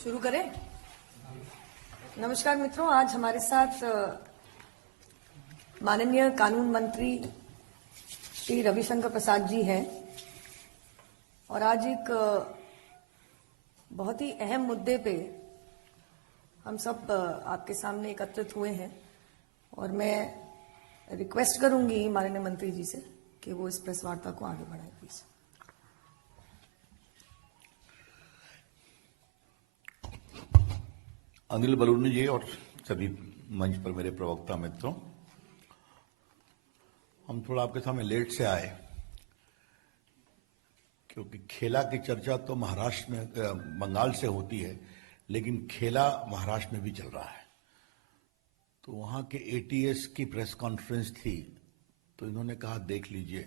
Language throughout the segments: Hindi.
शुरू करें। नमस्कार मित्रों, आज हमारे साथ माननीय कानून मंत्री श्री रविशंकर प्रसाद जी हैं और आज एक बहुत ही अहम मुद्दे पे हम सब आपके सामने एकत्रित हुए हैं और मैं रिक्वेस्ट करूंगी माननीय मंत्री जी से कि वो इस प्रेस वार्ता को आगे बढ़ाएं प्लीज। अनिल बलूनी जी और सभी मंच पर मेरे प्रवक्ता मित्रों, हम थोड़ा आपके सामने लेट से आए क्योंकि खेला की चर्चा तो महाराष्ट्र में बंगाल से होती है, लेकिन खेला महाराष्ट्र में भी चल रहा है। तो वहां के एटीएस की प्रेस कॉन्फ्रेंस थी, तो इन्होंने कहा देख लीजिए।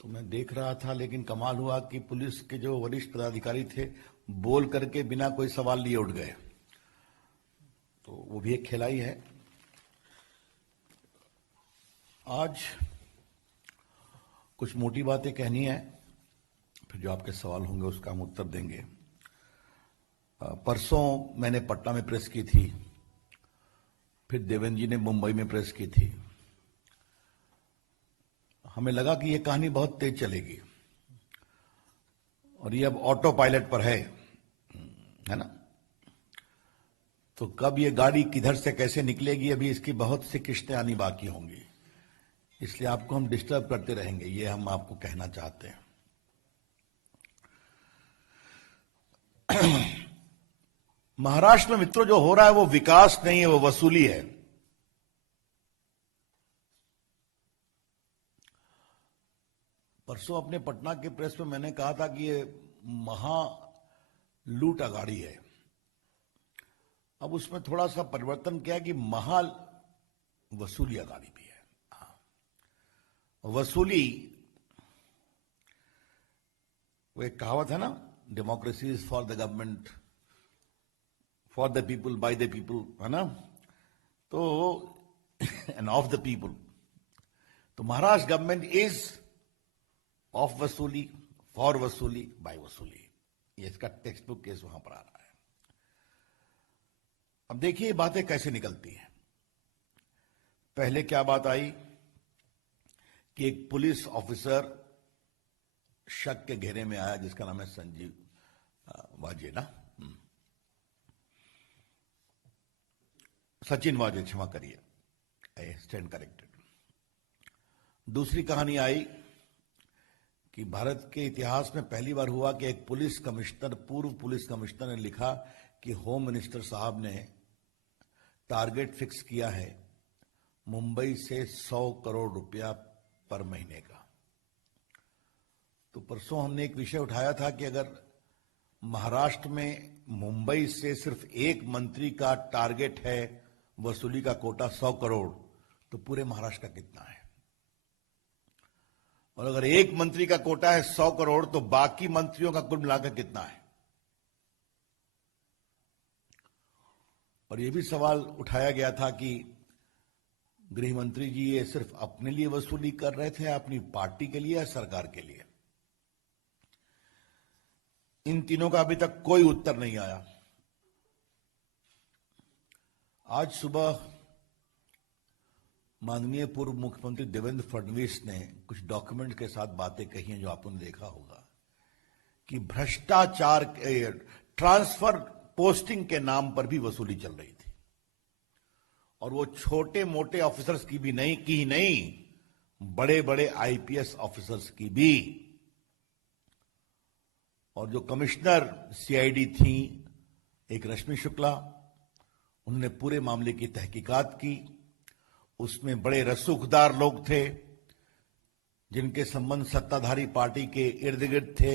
तो मैं देख रहा था, लेकिन कमाल हुआ कि पुलिस के जो वरिष्ठ पदाधिकारी थे बोल करके बिना कोई सवाल लिए उठ गए। तो वो भी एक खेला ही है। आज कुछ मोटी बातें कहनी है, फिर जो आपके सवाल होंगे उसका हम उत्तर देंगे। परसों मैंने पटना में प्रेस की थी, फिर देवेंद्र जी ने मुंबई में प्रेस की थी। हमें लगा कि ये कहानी बहुत तेज चलेगी और ये अब ऑटो पायलट पर है ना। तो कब ये गाड़ी किधर से कैसे निकलेगी, अभी इसकी बहुत सी किस्तें आनी बाकी होंगी, इसलिए आपको हम डिस्टर्ब करते रहेंगे, ये हम आपको कहना चाहते हैं। महाराष्ट्र में मित्रों जो हो रहा है वो विकास नहीं है, वो वसूली है। परसों अपने पटना के प्रेस में मैंने कहा था कि ये महा लूट अगाड़ी है। अब उसमें थोड़ा सा परिवर्तन किया कि महा वसूली अगाड़ी भी है। वसूली, वो एक कहावत है ना, democracy is for the government, for the people, by the people, है ना। तो एंड ऑफ द पीपुल। तो महाराष्ट्र गवर्नमेंट इज ऑफ वसूली, फॉर वसूली, बाय वसूली। ये इसका टेक्स्ट बुक केस वहां पर आ रहा है। अब देखिए ये बातें कैसे निकलती हैं। पहले क्या बात आई कि एक पुलिस ऑफिसर शक के घेरे में आया जिसका नाम है संजीव वाजे ना, सचिन वाजे, क्षमा करिए, आई स्टैंड करेक्टेड। दूसरी कहानी आई कि भारत के इतिहास में पहली बार हुआ कि एक पुलिस कमिश्नर, पूर्व पुलिस कमिश्नर ने लिखा कि होम मिनिस्टर साहब ने टारगेट फिक्स किया है मुंबई से 100 करोड़ रुपया पर महीने का। तो परसों हमने एक विषय उठाया था कि अगर महाराष्ट्र में मुंबई से सिर्फ एक मंत्री का टारगेट है वसूली का कोटा 100 करोड़, तो पूरे महाराष्ट्र का कितना है। और अगर एक मंत्री का कोटा है 100 करोड़, तो बाकी मंत्रियों का कुल मिलाकर कितना है। और यह भी सवाल उठाया गया था कि गृह मंत्री जी ये सिर्फ अपने लिए वसूली कर रहे थे, अपनी पार्टी के लिए या सरकार के लिए। इन तीनों का अभी तक कोई उत्तर नहीं आया। आज सुबह माननीय पूर्व मुख्यमंत्री देवेंद्र फडणवीस ने कुछ डॉक्यूमेंट के साथ बातें कही हैं जो आपने देखा होगा कि भ्रष्टाचार, ट्रांसफर पोस्टिंग के नाम पर भी वसूली चल रही थी। और वो छोटे मोटे ऑफिसर्स की भी नहीं, बड़े बड़े आईपीएस ऑफिसर्स की भी। और जो कमिश्नर सीआईडी थी एक रश्मि शुक्ला, उन्होंने पूरे मामले की तहकीकात की। उसमें बड़े रसूखदार लोग थे जिनके संबंध सत्ताधारी पार्टी के इर्द गिर्द थे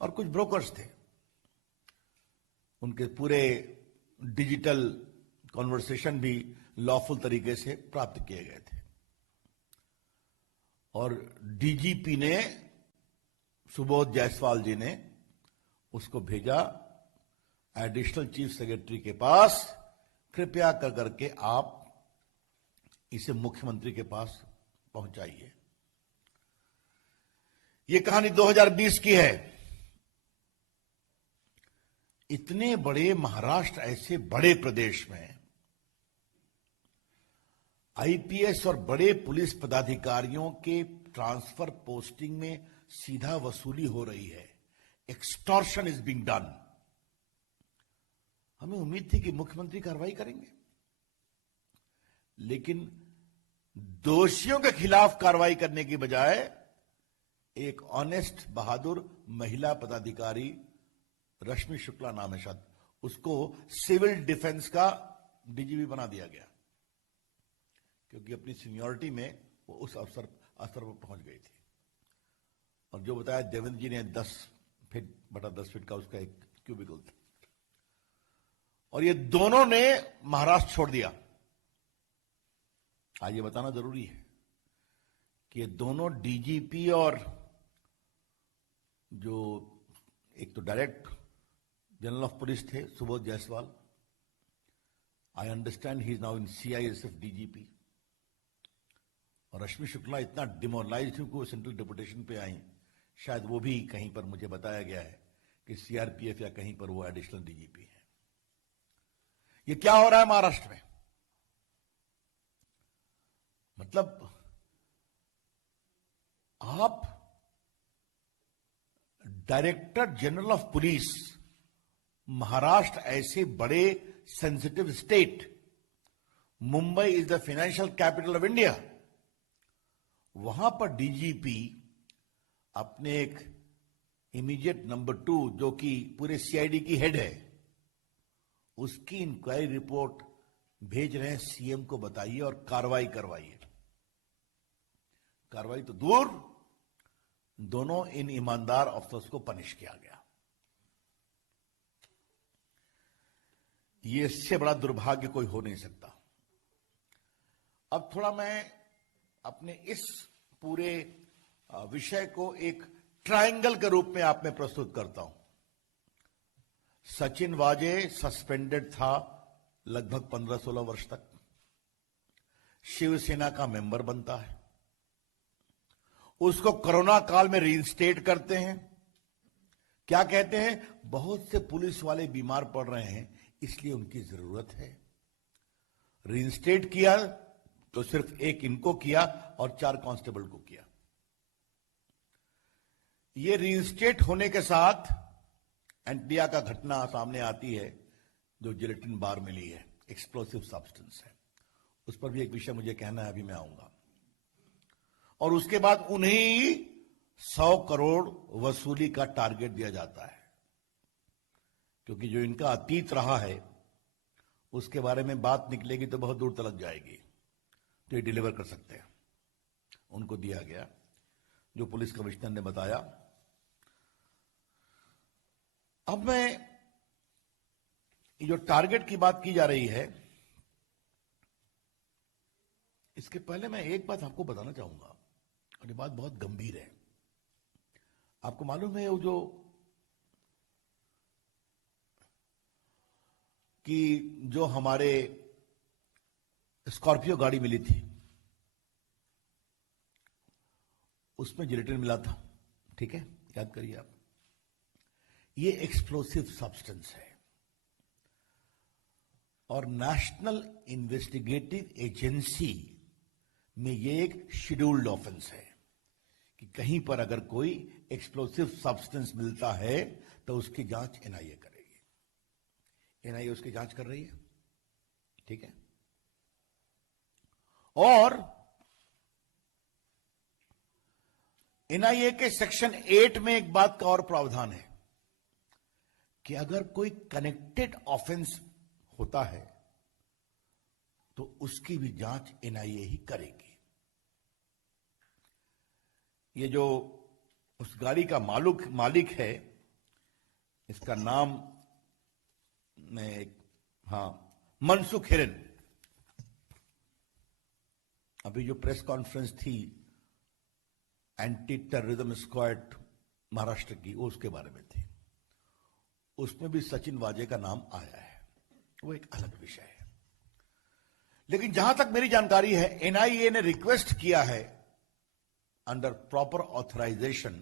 और कुछ ब्रोकर्स थे। उनके पूरे डिजिटल कॉन्वर्सेशन भी लॉफुल तरीके से प्राप्त किए गए थे। और डीजीपी ने, सुबोध जायसवाल जी ने उसको भेजा एडिशनल चीफ सेक्रेटरी के पास, कृपया कर करके आप इसे मुख्यमंत्री के पास पहुंचाइए। यह कहानी 2020 की है। इतने बड़े महाराष्ट्र, ऐसे बड़े प्रदेश में आईपीएस और बड़े पुलिस पदाधिकारियों के ट्रांसफर पोस्टिंग में सीधा वसूली हो रही है। Extortion is being done. हमें उम्मीद थी कि मुख्यमंत्री कार्रवाई करेंगे, लेकिन दोषियों के खिलाफ कार्रवाई करने की बजाय एक ऑनेस्ट बहादुर महिला पदाधिकारी, रश्मि शुक्ला नाम है शायद, उसको सिविल डिफेंस का डीजीपी बना दिया गया, क्योंकि अपनी सीनियरिटी में वो उस स्तर पर पहुंच गई थी। और जो बताया देवेंद्र जी ने 10 फीट बटा 10 फीट का उसका एक क्यूबिकल था, और ये दोनों ने महाराष्ट्र छोड़ दिया। आज ये बताना जरूरी है कि ये दोनों डीजीपी और जो एक तो डायरेक्ट जनरल ऑफ पुलिस थे Subodh Jaiswal, I understand he is now in CISF DGP, और रश्मि शुक्ला इतना डिमोरलाइज्ड हुई कि वो सेंट्रल डेपुटेशन पे आई, शायद वो भी कहीं पर मुझे बताया गया है कि सीआरपीएफ या कहीं पर वो एडिशनल डीजीपी है। ये क्या हो रहा है महाराष्ट्र में? मतलब आप director general of police, Maharashtra ऐसे बड़े sensitive state, Mumbai is the financial capital of India, वहां पर डीजीपी अपने एक इमीडिएट नंबर 2 जो कि पूरे सीआईडी की हेड है, उसकी इंक्वायरी रिपोर्ट भेज रहे हैं सीएम को, बताइए, और कार्रवाई करवाइए। कार्रवाई तो दूर, दोनों इन ईमानदार अफसर्स को पनिश किया गया। ये इससे बड़ा दुर्भाग्य कोई हो नहीं सकता। अब थोड़ा मैं अपने इस पूरे विषय को एक ट्रायंगल के रूप में आप में प्रस्तुत करता हूं। सचिन वाजे सस्पेंडेड था लगभग 15-16 वर्ष तक, शिवसेना का मेंबर बनता है, उसको कोरोना काल में रीइंस्टेट करते हैं। क्या कहते हैं? बहुत से पुलिस वाले बीमार पड़ रहे हैं, इसलिए उनकी जरूरत है। रीइंस्टेट किया तो सिर्फ एक इनको किया और 4 कांस्टेबल को किया। ये रीइंस्टेट होने के साथ एंटिया का घटना सामने आती है, जो जिलेटिन बार मिली है, एक्सप्लोसिव सब्सटेंस है। उस पर भी एक विषय मुझे कहना है, अभी मैं आऊंगा। और उसके बाद उन्हें 100 करोड़ वसूली का टारगेट दिया जाता है, क्योंकि जो इनका अतीत रहा है उसके बारे में बात निकलेगी तो बहुत दूर तक जाएगी, तो ये डिलीवर कर सकते हैं। उनको दिया गया, जो पुलिस कमिश्नर ने बताया। अब मैं ये जो टारगेट की बात की जा रही है, इसके पहले मैं एक बात आपको बताना चाहूंगा, और ये बात बहुत गंभीर है। आपको मालूम है वो जो कि जो हमारे स्कॉर्पियो गाड़ी मिली थी उसमें जिलेटिन मिला था, ठीक है, याद करिए आप। ये एक्सप्लोसिव सब्सटेंस है, और नेशनल इन्वेस्टिगेटिव एजेंसी में ये एक शेड्यूल्ड ऑफेंस है कि कहीं पर अगर कोई एक्सप्लोसिव सब्सटेंस मिलता है तो उसकी जांच एनआईए करेगी। एनआईए उसकी जांच कर रही है, ठीक है। और एनआईए के सेक्शन 8 में एक बात का और प्रावधान है कि अगर कोई कनेक्टेड ऑफेंस होता है तो उसकी भी जांच एनआईए ही करेगी। ये जो उस गाड़ी का मालिक है, इसका नाम मनसुख हिरेन। अभी जो प्रेस कॉन्फ्रेंस थी एंटी टेररिज्म स्क्वाड महाराष्ट्र की, वो उसके बारे में थी, उसमें भी सचिन वाजे का नाम आया है, वो एक अलग विषय है। लेकिन जहां तक मेरी जानकारी है, एनआईए ने रिक्वेस्ट किया है अंडर प्रॉपर ऑथराइजेशन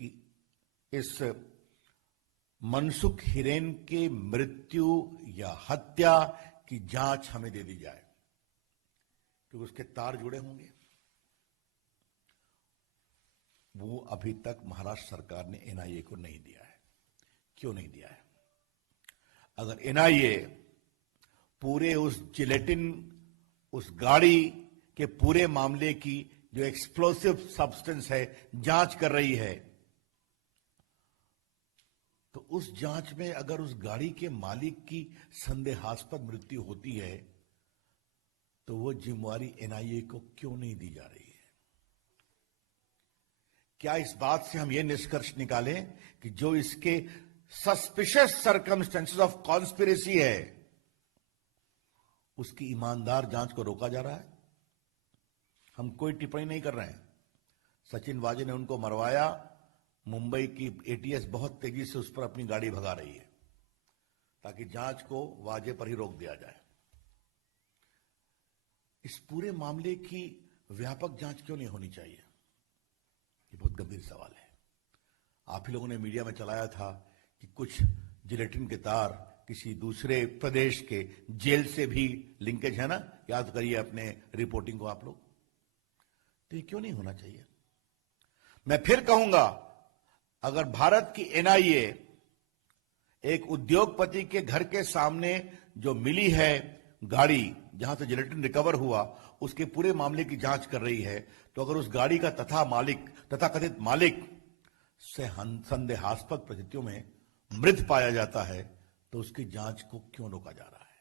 कि इस मनसुख हिरेन के मृत्यु या हत्या की जांच हमें दे दी जाए, क्योंकि उसके तार जुड़े होंगे। वो अभी तक महाराष्ट्र सरकार ने एनआईए को नहीं दिया है। क्यों नहीं दिया है? अगर एनआईए पूरे उस जिलेटिन, उस गाड़ी के पूरे मामले की जो एक्सप्लोसिव सब्सटेंस है जांच कर रही है, तो उस जांच में अगर उस गाड़ी के मालिक की संदेहास्पद मृत्यु होती है, तो वो जिम्मेवारी एनआईए को क्यों नहीं दी जा रही है? क्या इस बात से हम ये निष्कर्ष निकालें कि जो इसके सस्पिशियस सर्कमस्टेंसेस ऑफ कॉन्स्पिरेसी है, उसकी ईमानदार जांच को रोका जा रहा है? हम कोई टिप्पणी नहीं कर रहे हैं। सचिन वाजे ने उनको मरवाया, मुंबई की एटीएस बहुत तेजी से उस पर अपनी गाड़ी भगा रही है ताकि जांच को वाजे पर ही रोक दिया जाए। इस पूरे मामले की व्यापक जांच क्यों नहीं होनी चाहिए? ये बहुत गंभीर सवाल है। आप ही लोगों ने मीडिया में चलाया था कि कुछ जिलेटिन के तार किसी दूसरे प्रदेश के जेल से भी लिंकेज है ना, याद करिए अपने रिपोर्टिंग को आप लोग। तो ये क्यों नहीं होना चाहिए? मैं फिर कहूंगा, अगर भारत की एनआईए एक उद्योगपति के घर के सामने जो मिली है गाड़ी जहां से जिलेटिन रिकवर हुआ, उसके पूरे मामले की जांच कर रही है, तो अगर उस गाड़ी का तथाकथित मालिक से संदेहास्पद परिस्थितियों में मृत पाया जाता है, तो उसकी जांच को क्यों रोका जा रहा है?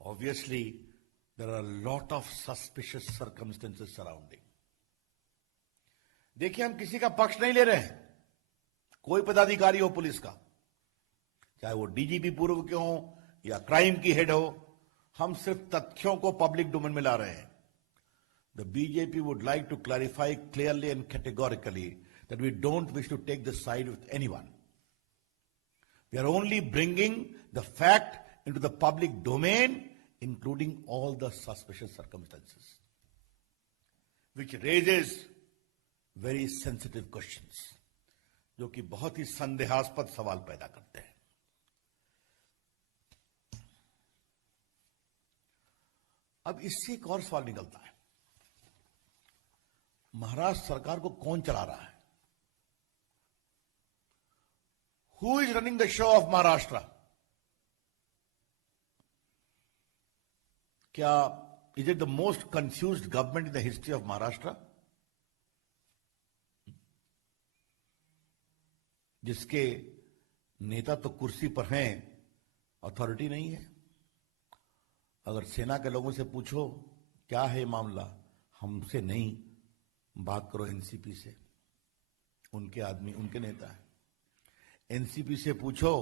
Obviously there are lot of suspicious circumstances surrounding. देखिए, हम किसी का पक्ष नहीं ले रहे हैं, कोई पदाधिकारी हो पुलिस का, चाहे वो डीजीपी पूर्व के हो या क्राइम की हेड हो, हम सिर्फ तथ्यों को पब्लिक डोमेन में ला रहे हैं। The BJP would like to clarify clearly and categorically that we don't wish to take the side with anyone. We are only bringing the fact into the public domain, including all the suspicious circumstances, which raises very sensitive questions, जो कि बहुत ही संदेहास्पद सवाल पैदा करते हैं। अब इससे एक और सवाल निकलता है, महाराष्ट्र सरकार को कौन चला रहा है? Who is running the show of Maharashtra? क्या is it the most confused government in the history of Maharashtra? जिसके नेता तो कुर्सी पर हैं, अथॉरिटी नहीं है। अगर सेना के लोगों से पूछो क्या है मामला, हमसे नहीं, बात करो एनसीपी से, उनके आदमी, उनके नेता है। एनसीपी से पूछो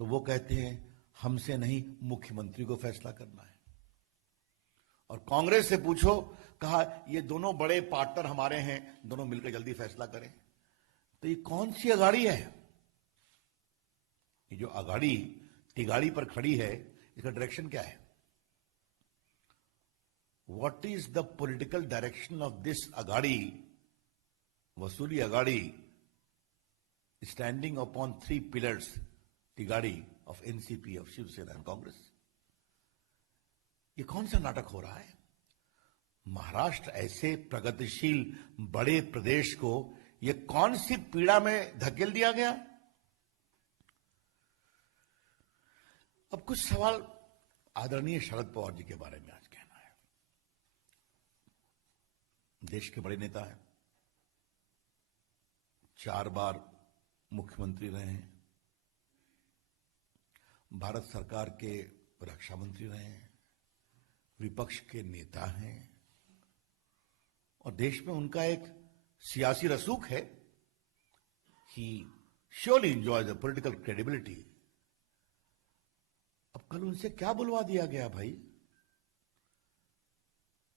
तो वो कहते हैं हमसे नहीं, मुख्यमंत्री को फैसला करना है। और कांग्रेस से पूछो, कहा ये दोनों बड़े पार्टनर हमारे हैं, दोनों मिलकर जल्दी फैसला करें। तो ये कौन सी अगाड़ी है? ये जो अगाड़ी तिगाड़ी पर खड़ी है, इसका डायरेक्शन क्या है? What is the political direction of this Agadi, Vasuli Agadi, standing upon three pillars, Tigadi of NCP, of Shiv Sena and Congress? ये कौन सा नाटक हो रहा है? महाराष्ट्र ऐसे प्रगतिशील बड़े प्रदेश को ये कौन सी पीड़ा में धकेल दिया गया? अब कुछ सवाल आदरणीय शरद पवार जी के बारे में आज कहना है। देश के बड़े नेता हैं, 4 बार मुख्यमंत्री रहे हैं, भारत सरकार के रक्षा मंत्री रहे हैं, विपक्ष के नेता हैं, और देश में उनका एक सियासी रसूख है। ही surely enjoys the political credibility. अब कल उनसे क्या बुलवा दिया गया भाई?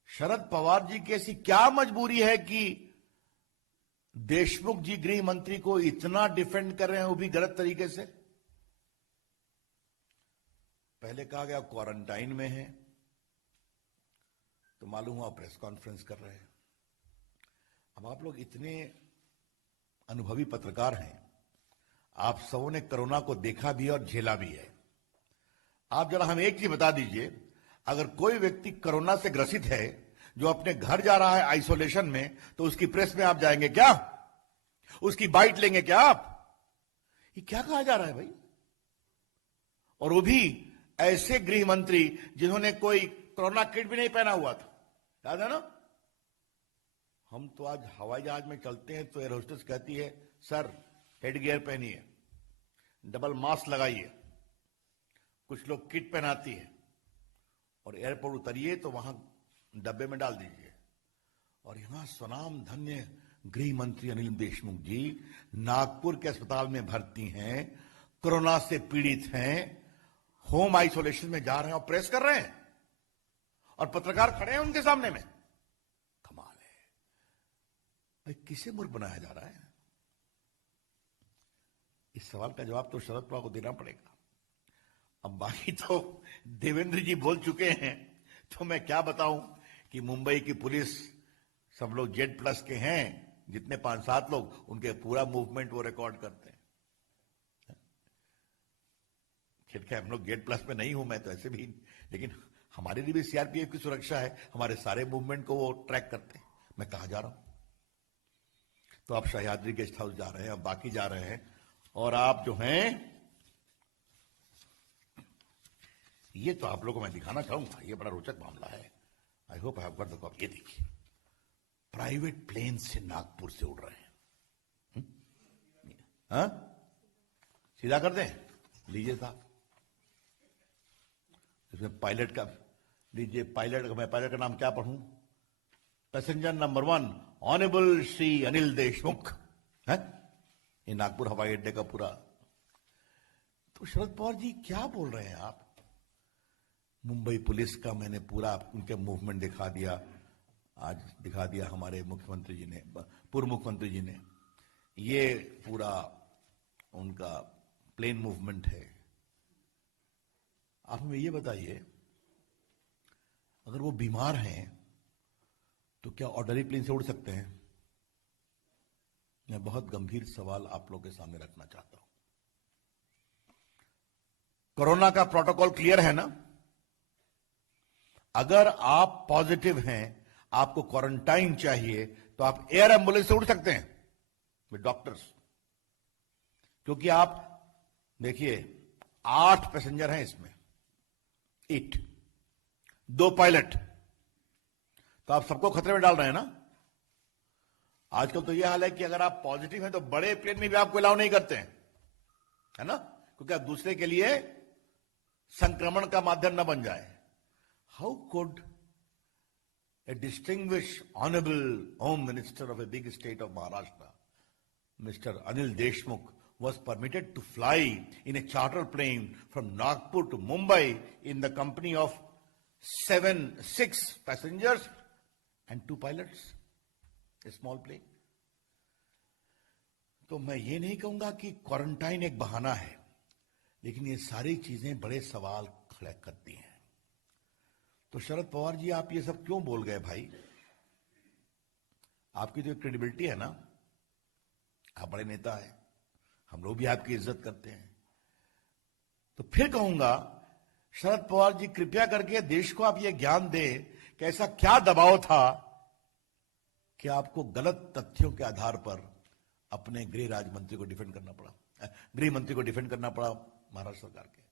शरद पवार जी की ऐसी क्या मजबूरी है कि देशमुख जी गृह मंत्री को इतना डिफेंड कर रहे हैं, वो भी गलत तरीके से? पहले कहा गया क्वारंटाइन में है, तो मालूम हुआ प्रेस कॉन्फ्रेंस कर रहे हैं। अब आप लोग इतने अनुभवी पत्रकार हैं, आप सबों ने कोरोना को देखा भी है और झेला भी है। आप जरा हमें एक चीज बता दीजिए, अगर कोई व्यक्ति कोरोना से ग्रसित है जो अपने घर जा रहा है आइसोलेशन में, तो उसकी प्रेस में आप जाएंगे क्या? उसकी बाइट लेंगे क्या आप? ये क्या कहा जा रहा है भाई? और वो भी ऐसे गृह मंत्री जिन्होंने कोई कोरोना किट भी नहीं पहना हुआ था, याद है ना? हम तो आज हवाई जहाज में चलते हैं तो एयर होस्टेस कहती है, सर हेड गियर पहनिए, डबल मास्क लगाइए। कुछ लोग किट पहनाती है और एयरपोर्ट उतरिए तो वहां डब्बे में डाल दीजिए। और यहां स्वनाम धन्य गृह मंत्री अनिल देशमुख जी नागपुर के अस्पताल में भर्ती हैं, कोरोना से पीड़ित हैं, होम आइसोलेशन में जा रहे हैं और प्रेस कर रहे हैं और पत्रकार खड़े हैं उनके सामने में। कमाल है भाई, किसे मूर्ख बनाया जा रहा है? इस सवाल का जवाब तो शरद पवार को देना पड़ेगा। अब बाकी तो देवेंद्र जी बोल चुके हैं, तो मैं क्या बताऊं कि मुंबई की पुलिस, सब लोग जेड प्लस के हैं, जितने 5-7 लोग, उनके पूरा मूवमेंट वो रिकॉर्ड करते हैं। खैर हम लोग जेड प्लस में नहीं हूं मैं तो ऐसे भी, लेकिन हमारे लिए भी सीआरपीएफ की सुरक्षा है, हमारे सारे मूवमेंट को वो ट्रैक करते हैं। मैं कहां जा रहा हूं? तो आप सह्याद्री गेस्ट हाउस जा रहे हैं, अब बाकी जा रहे हैं, और आप जो हैं, ये तो आप लोगों को मैं दिखाना चाहूंगा, ये बड़ा रोचक मामला है। I hope I have got the copy. ये देखिए, प्राइवेट प्लेन से नागपुर से उड़ रहे हैं। हाँ, सीधा कर दें, लीजिए साहब। इसमें पायलट का लीजिए, पायलट का नाम क्या पढ़ूं? Passenger number 1 honourable Shri Anil Deshmukh है। ये नागपुर हवाई अड्डे का पूरा। तो शरद पवार जी क्या बोल रहे हैं आप? मुंबई पुलिस का मैंने पूरा उनके मूवमेंट दिखा दिया, आज दिखा दिया हमारे मुख्यमंत्री जी ने, पूर्व मुख्यमंत्री जी ने। ये पूरा उनका प्लेन मूवमेंट है। आप हमें ये बताइए, अगर वो बीमार हैं तो क्या ऑर्डनरी प्लेन से उड़ सकते हैं? मैं बहुत गंभीर सवाल आप लोगों के सामने रखना चाहता हूं। कोरोना का प्रोटोकॉल क्लियर है ना? अगर आप पॉजिटिव हैं, आपको क्वारंटाइन चाहिए, तो आप एयर एम्बुलेंस से उड़ सकते हैं विद डॉक्टर्स। क्योंकि आप देखिए, 8 पैसेंजर हैं इसमें, 8, 2 पायलट, तो आप सबको खतरे में डाल रहे हैं ना। आजकल तो यह हाल है कि अगर आप पॉजिटिव हैं तो बड़े प्लेन में भी आपको अलाउ नहीं करते हैं, है ना, क्योंकि आप दूसरे के लिए संक्रमण का माध्यम न बन जाए। How could a distinguished honorable home minister of a big state of Maharashtra, Mr. Anil Deshmukh, was permitted to fly in a charter plane from Nagpur to Mumbai in the company of 6 passengers and 2 pilots, a small plane. तो मैं ये नहीं कहूंगा कि क्वारंटाइन एक बहाना है, लेकिन ये सारी चीजें बड़े सवाल खड़े करती हैं। तो शरद पवार जी, आप ये सब क्यों बोल गए भाई? आपकी जो क्रेडिबिलिटी है ना, आप बड़े नेता हैं, हम लोग भी आपकी इज्जत करते हैं। तो फिर कहूंगा, शरद पवार जी कृपया करके देश को आप ये ज्ञान दें कि ऐसा क्या दबाव था कि आपको गलत तथ्यों के आधार पर अपने गृह राज्य मंत्री को डिफेंड करना पड़ा, गृह मंत्री को डिफेंड करना पड़ा महाराष्ट्र सरकार के।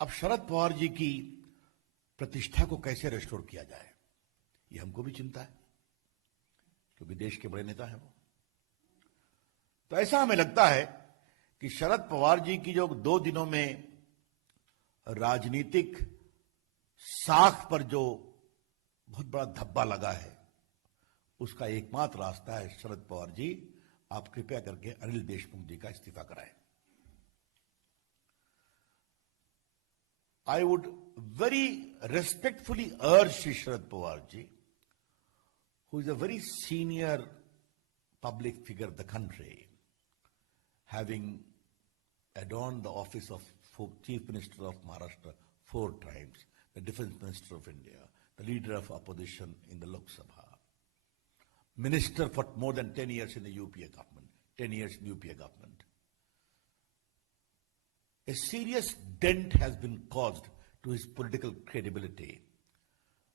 अब शरद पवार जी की प्रतिष्ठा को कैसे रेस्टोर किया जाए, ये हमको भी चिंता है, क्योंकि देश के बड़े नेता हैं वो। तो ऐसा हमें लगता है कि शरद पवार जी की जो 2 दिनों में राजनीतिक साख पर जो बहुत बड़ा धब्बा लगा है, उसका एकमात्र रास्ता है, शरद पवार जी आप कृपया करके अनिल देशमुख जी का इस्तीफा कराएं। I would very respectfully urge Shri Sharad Pawar ji, who is a very senior public figure of the country, having adorned the office of Chief Minister of Maharashtra 4 times, the Defense Minister of India, the leader of opposition in the Lok Sabha, Minister for more than 10 years in the UPA government, 10 years in UPA government. A serious dent has been caused to his political credibility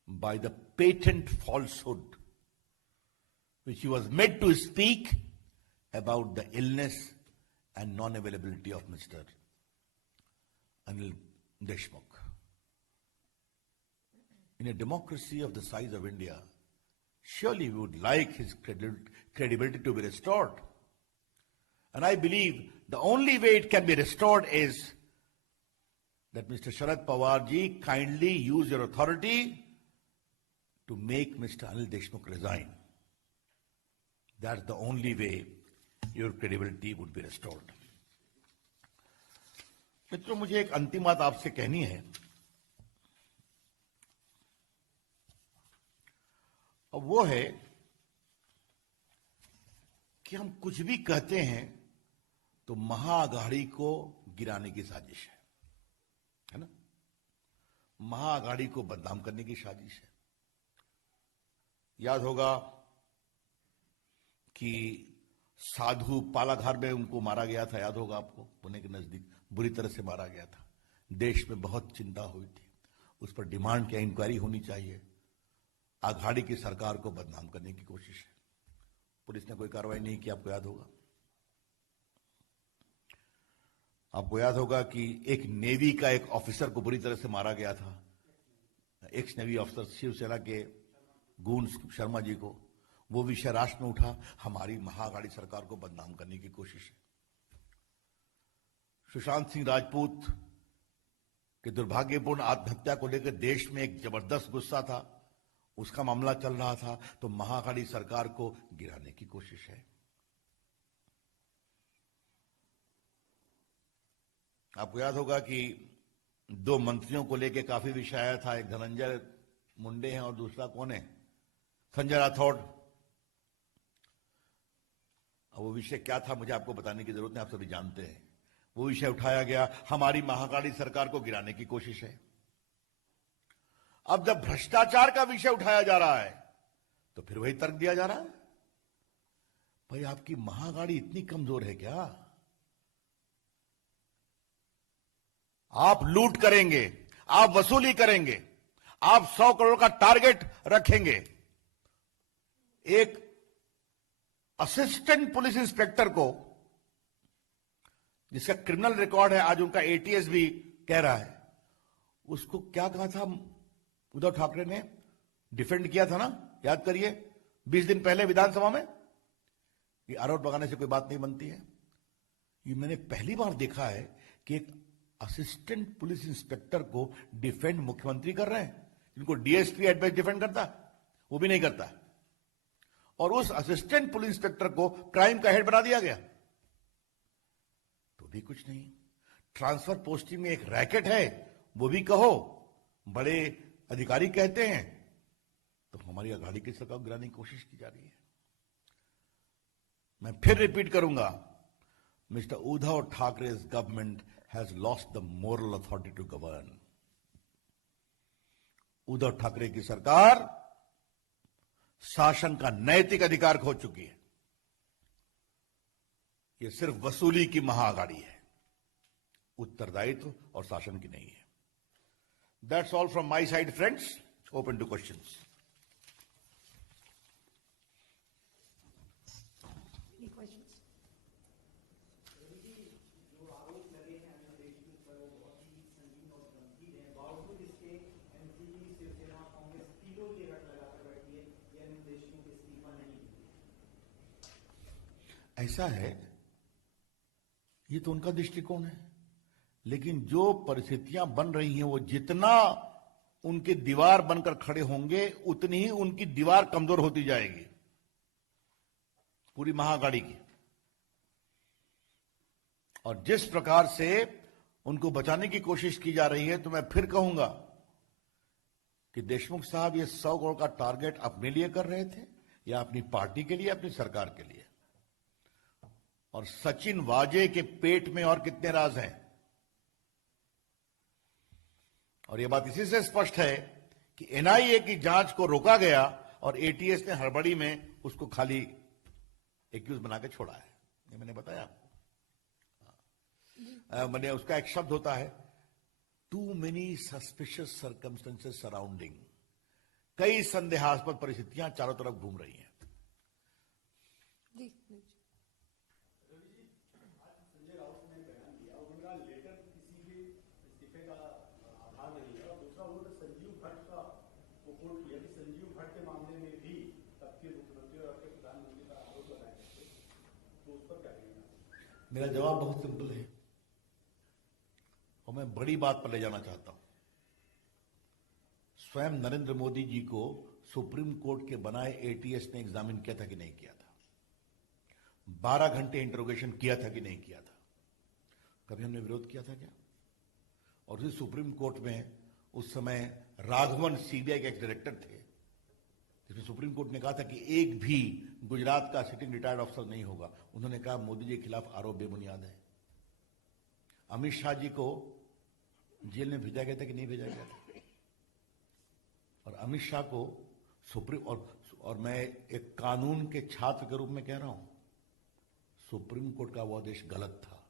by the patent falsehood which he was made to speak about the illness and non-availability of Mr. Anil Deshmukh. In a democracy of the size of India, surely we would like his credibility to be restored. And I believe the only way it can be restored is that Mr. Sharad Pawar ji kindly use your authority to make Mr. Anil Deshmukh resign. That's the only way your credibility would be restored. मित्रों, मुझे एक अंतिम बात आपसे कहनी है, और वो है कि हम कुछ भी कहते हैं तो महाअघाड़ी को गिराने की साजिश है ना? महाअघाड़ी को बदनाम करने की साजिश है। याद होगा कि साधु पालाधार में उनको मारा गया था, याद होगा आपको, पुणे के नजदीक बुरी तरह से मारा गया था। देश में बहुत चिंता हुई थी, उस पर डिमांड किया इंक्वायरी होनी चाहिए। अघाड़ी की सरकार को बदनाम करने की कोशिश है, पुलिस ने कोई कार्रवाई नहीं की, आपको याद होगा। आपको याद होगा कि एक नेवी का एक ऑफिसर को बुरी तरह से मारा गया था, एक्स नेवी ऑफिसर शिवसेना के गुण शर्मा जी को। वो विषय राष्ट्र में उठा, हमारी महाअघाड़ी सरकार को बदनाम करने की कोशिश है। सुशांत सिंह राजपूत के दुर्भाग्यपूर्ण आत्महत्या को लेकर देश में एक जबरदस्त गुस्सा था, उसका मामला चल रहा था, तो महाअघाड़ी सरकार को गिराने की कोशिश है। आपको याद होगा कि 2 मंत्रियों को लेकर काफी विषय आया था, एक धनंजय मुंडे हैं और दूसरा कौन है, संजय राठौड़। वो विषय क्या था मुझे आपको बताने की जरूरत नहीं, आप सभी जानते हैं। वो विषय उठाया गया, हमारी महाअघाड़ी सरकार को गिराने की कोशिश है। अब जब भ्रष्टाचार का विषय उठाया जा रहा है तो फिर वही तर्क दिया जा रहा है, भाई आपकी महाअघाड़ी इतनी कमजोर है क्या? आप लूट करेंगे, आप वसूली करेंगे, आप 100 करोड़ का टारगेट रखेंगे। एक असिस्टेंट पुलिस इंस्पेक्टर को, जिसका क्रिमिनल रिकॉर्ड है, आज उनका एटीएस भी कह रहा है, उसको क्या कहा था उद्धव ठाकरे ने, डिफेंड किया था ना, याद करिए 20 दिन पहले विधानसभा में, कि आरोप लगाने से कोई बात नहीं बनती है। ये मैंने पहली बार देखा है कि एक असिस्टेंट पुलिस इंस्पेक्टर को डिफेंड मुख्यमंत्री कर रहे हैं, जिनको डीएसपी एडवाइस डिफेंड करता, वो भी नहीं करता। और उस असिस्टेंट पुलिस इंस्पेक्टर को क्राइम का हेड बना दिया गया, तो भी कुछ नहीं। ट्रांसफर पोस्टिंग में एक रैकेट है, वो भी कहो, बड़े अधिकारी कहते हैं, तो हमारी अघाड़ी की सरकार गिराने की कोशिश की जा रही है। मैं फिर रिपीट करूंगा, mister Uddhav Thackeray's government has lost the moral authority to govern. Uddhav Thackeray की सरकार शासन का नैतिक अधिकार खो चुकी है। यह सिर्फ वसूली की महाअघाड़ी है, उत्तरदायित्व और शासन की नहीं है। That's all from my side, friends. Open to questions. Any questions? ऐसा है, ये तो उनका दृष्टिकोण है, लेकिन जो परिस्थितियां बन रही हैं, वो जितना उनके दीवार बनकर खड़े होंगे उतनी ही उनकी दीवार कमजोर होती जाएगी, पूरी महाअघाड़ी की। और जिस प्रकार से उनको बचाने की कोशिश की जा रही है, तो मैं फिर कहूंगा कि देशमुख साहब ये 100 करोड़ का टारगेट अपने लिए कर रहे थे या अपनी पार्टी के लिए, अपनी सरकार के लिए। और सचिन वाजे के पेट में और कितने राज हैं, और यह बात इसी से स्पष्ट है कि एनआईए की जांच को रोका गया और एटीएस ने हड़बड़ी में उसको खाली एक्यूज बना के छोड़ा है। ये मैंने बताया आपको। मैंने उसका एक शब्द होता है too many suspicious circumstances surrounding. कई संदेहास्पद परिस्थितियां चारों तरफ घूम रही हैं। जी संजय राउत ने बयान दिया, उनका लेटर किसी भी इस्तीफे का आधार नहीं है। और दूसरा उन्होंने संजीव भट्ट का वो कोट किया कि संजीव भट्ट के मामले में भी तब के मुख्यमंत्री और के प्रधानमंत्री का आरोप लगाए गए थे, तो उस पर क्या कहेंगे? मेरा जवाब बहुत सिंपल है और मैं बड़ी बात पर ले जाना चाहता हूं। स्वयं नरेंद्र मोदी जी को सुप्रीम कोर्ट के बनाए एटीएस ने एग्जामिन किया था कि नहीं किया था? 12 घंटे इंटरोगेशन किया था कि नहीं किया था? कभी हमने विरोध किया था क्या? और उसी सुप्रीम कोर्ट में उस समय राघवन सीबीआई के एक्स डायरेक्टर थे, जिसमें सुप्रीम कोर्ट ने कहा था कि एक भी गुजरात का सिटिंग रिटायर्ड ऑफिसर नहीं होगा। उन्होंने कहा मोदी जी के खिलाफ आरोप बेबुनियाद है। अमित शाह जी को जेल में भेजा गया था कि नहीं भेजा गया था? और अमित शाह को सुप्रीम और मैं एक कानून के छात्र के रूप में कह रहा हूं, सुप्रीम कोर्ट का वो आदेश गलत था।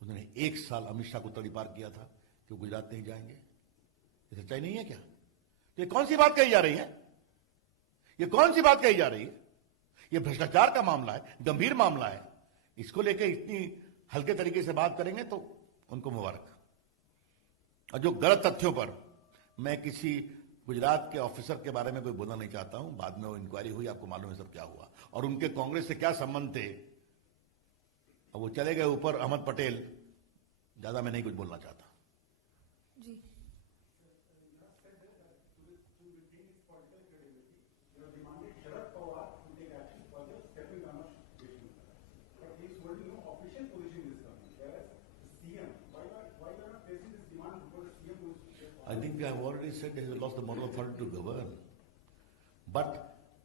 उन्होंने 1 साल अमित शाह को तड़ीपार किया था कि वो गुजरात नहीं जाएंगे। ये सच्चाई नहीं है क्या? तो ये कौन सी बात कही जा रही है? ये कौन सी बात कही जा रही है? ये भ्रष्टाचार का मामला है, गंभीर मामला है। इसको लेकर इतनी हल्के तरीके से बात करेंगे तो उनको मुबारक। और जो गलत तथ्यों पर मैं किसी गुजरात के ऑफिसर के बारे में कोई बोलना नहीं चाहता हूं। बाद में वो इंक्वायरी हुई, आपको मालूम है सब क्या हुआ और उनके कांग्रेस से क्या संबंध थे। अब वो चले गए ऊपर अहमद पटेल। ज्यादा मैं नहीं कुछ बोलना चाहता। जी Sharad Pawar to take action for the stepping down of Vishnu. But he is holding no official position in this government. Whereas the CM, why you are not facing this demand before the CM goes to take I think I have already said he has lost the moral authority to govern. But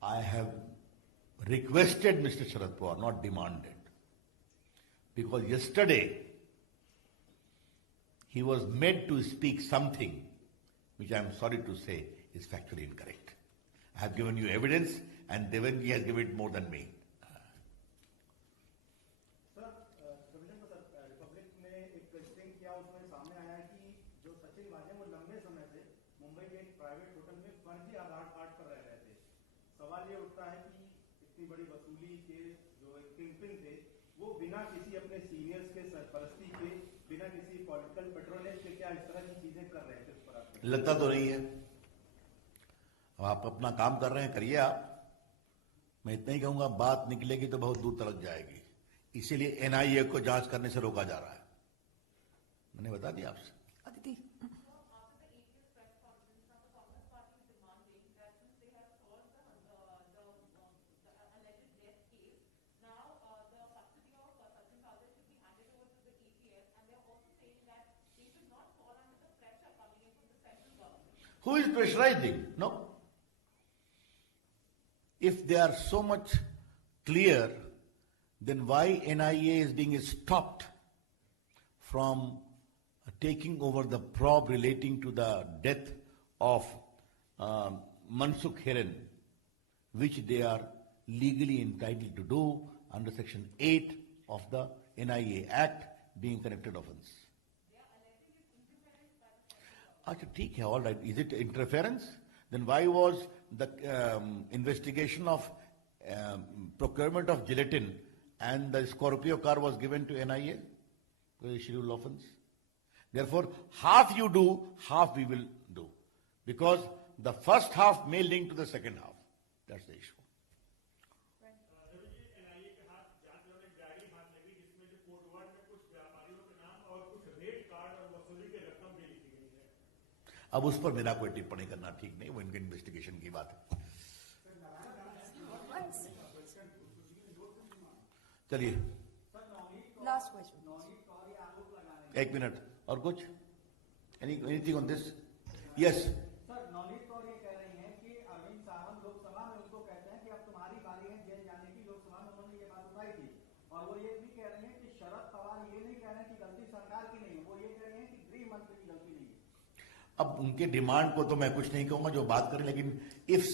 I have requested Mr. Sharad Pawar, not demanded. Because yesterday he was made to speak something which I am sorry to say is factually incorrect. I have given you evidence and Devangi has given it more than me. Sir, commissioner को सर रिपब्लिक ने एक स्टिंग किया, उसमें सामने आया कि जो सचिन वाजे वो लंबे समय से मुंबई के एक प्राइवेट होटल में फर्जी आधार कार्ड पर रह रहे थे। सवाल ये उठता है कि इतनी बड़ी वसूली के जो एक किंगपिन थे वो बिना किसी अपने सीनियर्स के सरपरस्ती के, बिना किसी पॉलिटिकल पेट्रोनेज के क्या इस तरह की चीजें कर रहे थे? उस पर आप लगता तो नहीं है। अब आप अपना काम कर रहे हैं, करिए आप। मैं इतना ही कहूंगा, बात निकलेगी तो बहुत दूर तक जाएगी। इसीलिए एनआईए को जांच करने से रोका जा रहा है। मैंने बता दिया आपसे। Aditi Who is pressurizing? No. If they are so much clear, then why NIA is being stopped from taking over the probe relating to the death of Mansukh Hiren, which they are legally entitled to do under Section 8 of the NIA Act, being connected offence. अच्छा ठीक है, all right. Is it interference? Then why was the investigation of procurement of gelatin and the Scorpio car was given to NIA? Scheduled offence. Therefore, half you do, half we will do. Because the first half may link to the second half. That's the issue. अब उस पर मेरा कोई टिप्पणी करना ठीक नहीं, वो इनके इन्वेस्टिगेशन की बात है. चलिए लास्ट क्वेश्चन. 1 मिनट और कुछ. Anything on this? Yes. Sir, Navneet Kaur ये कह रही हैं कि अरविंद सावंत लोकसभा में उनको कहते हैं कि अब तुम्हारी बारी है जेल जाने की. लोकसभा में उन्होंने ये बात उठाई थी. और वो ये भी कह रही हैं कि शरद पवार ये नहीं कह रहे हैं कि गलती सरकार की नहीं है, वो ये कह रहे हैं कि गृह मंत्री की गलती नहीं है. अब उनके डिमांड को तो मैं कुछ नहीं कहूंगा, जो बात करें, लेकिन इफ